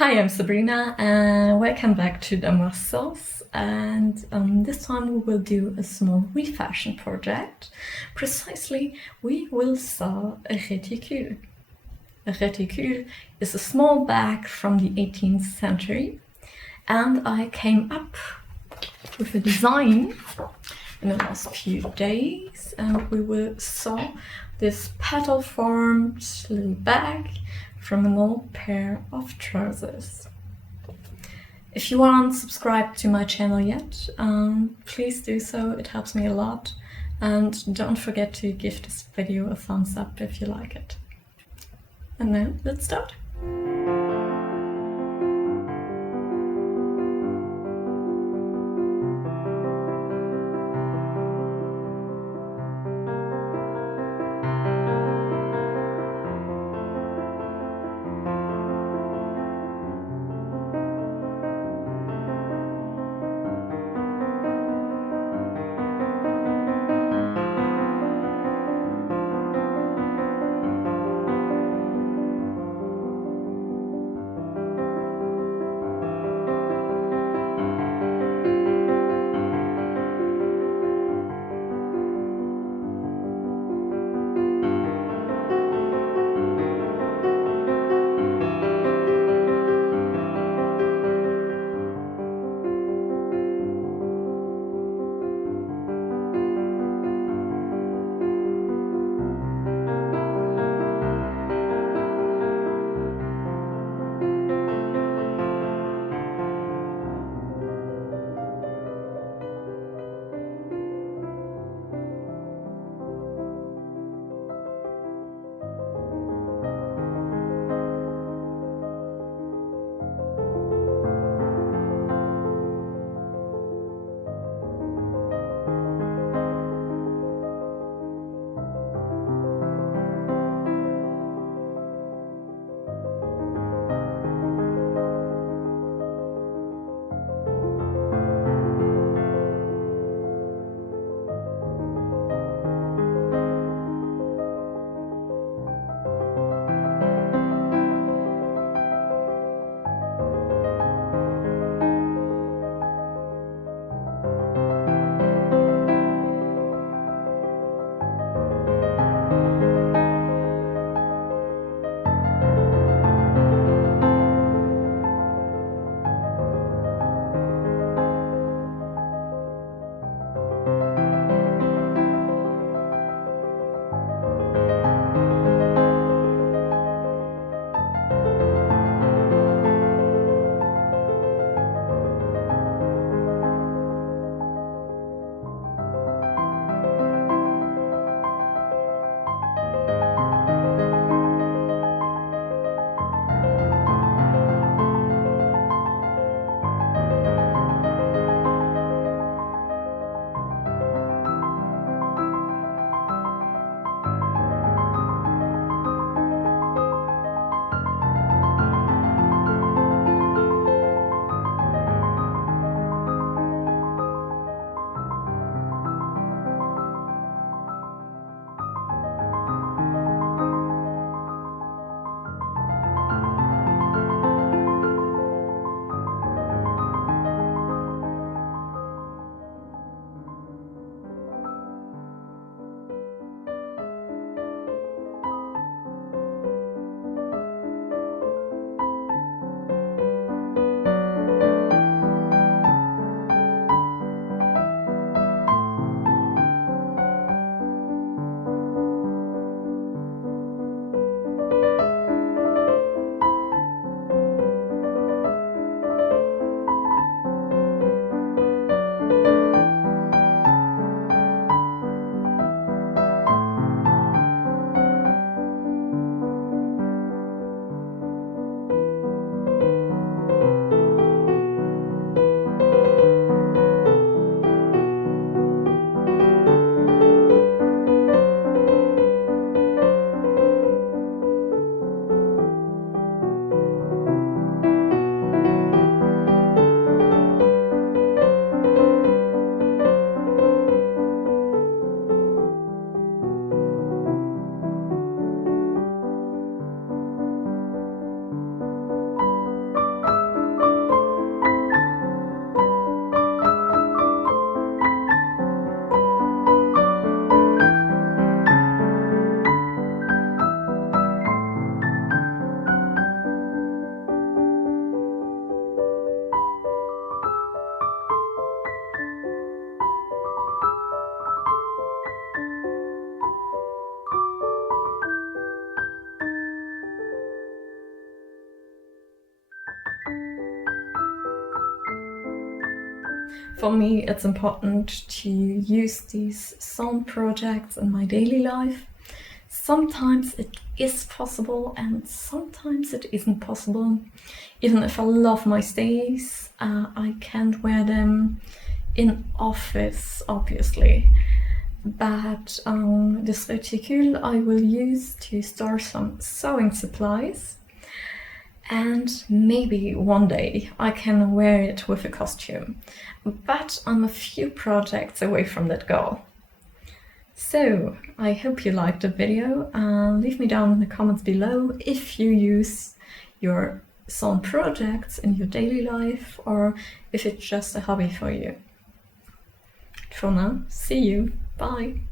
Hi, I'm Sabrina and welcome back to Damascus, and this time we will do a small refashion project. Precisely, we will sew a reticule. A reticule is a small bag from the 18th century, and I came up with a design in the last few days, and we will sew this petal formed little bag from an old pair of trousers. If you aren't subscribed to my channel yet, please do so, it helps me a lot, and don't forget to give this video a thumbs up if you like it. And now let's start. For me, it's important to use these sewing projects in my daily life. Sometimes it is possible and sometimes it isn't possible. Even if I love my stays, I can't wear them in office, obviously. But this reticule I will use to store some sewing supplies. And maybe one day I can wear it with a costume, but I'm a few projects away from that goal. So, I hope you liked the video. Leave me down in the comments below if you use your sewing projects in your daily life or if it's just a hobby for you. For now, see you. Bye!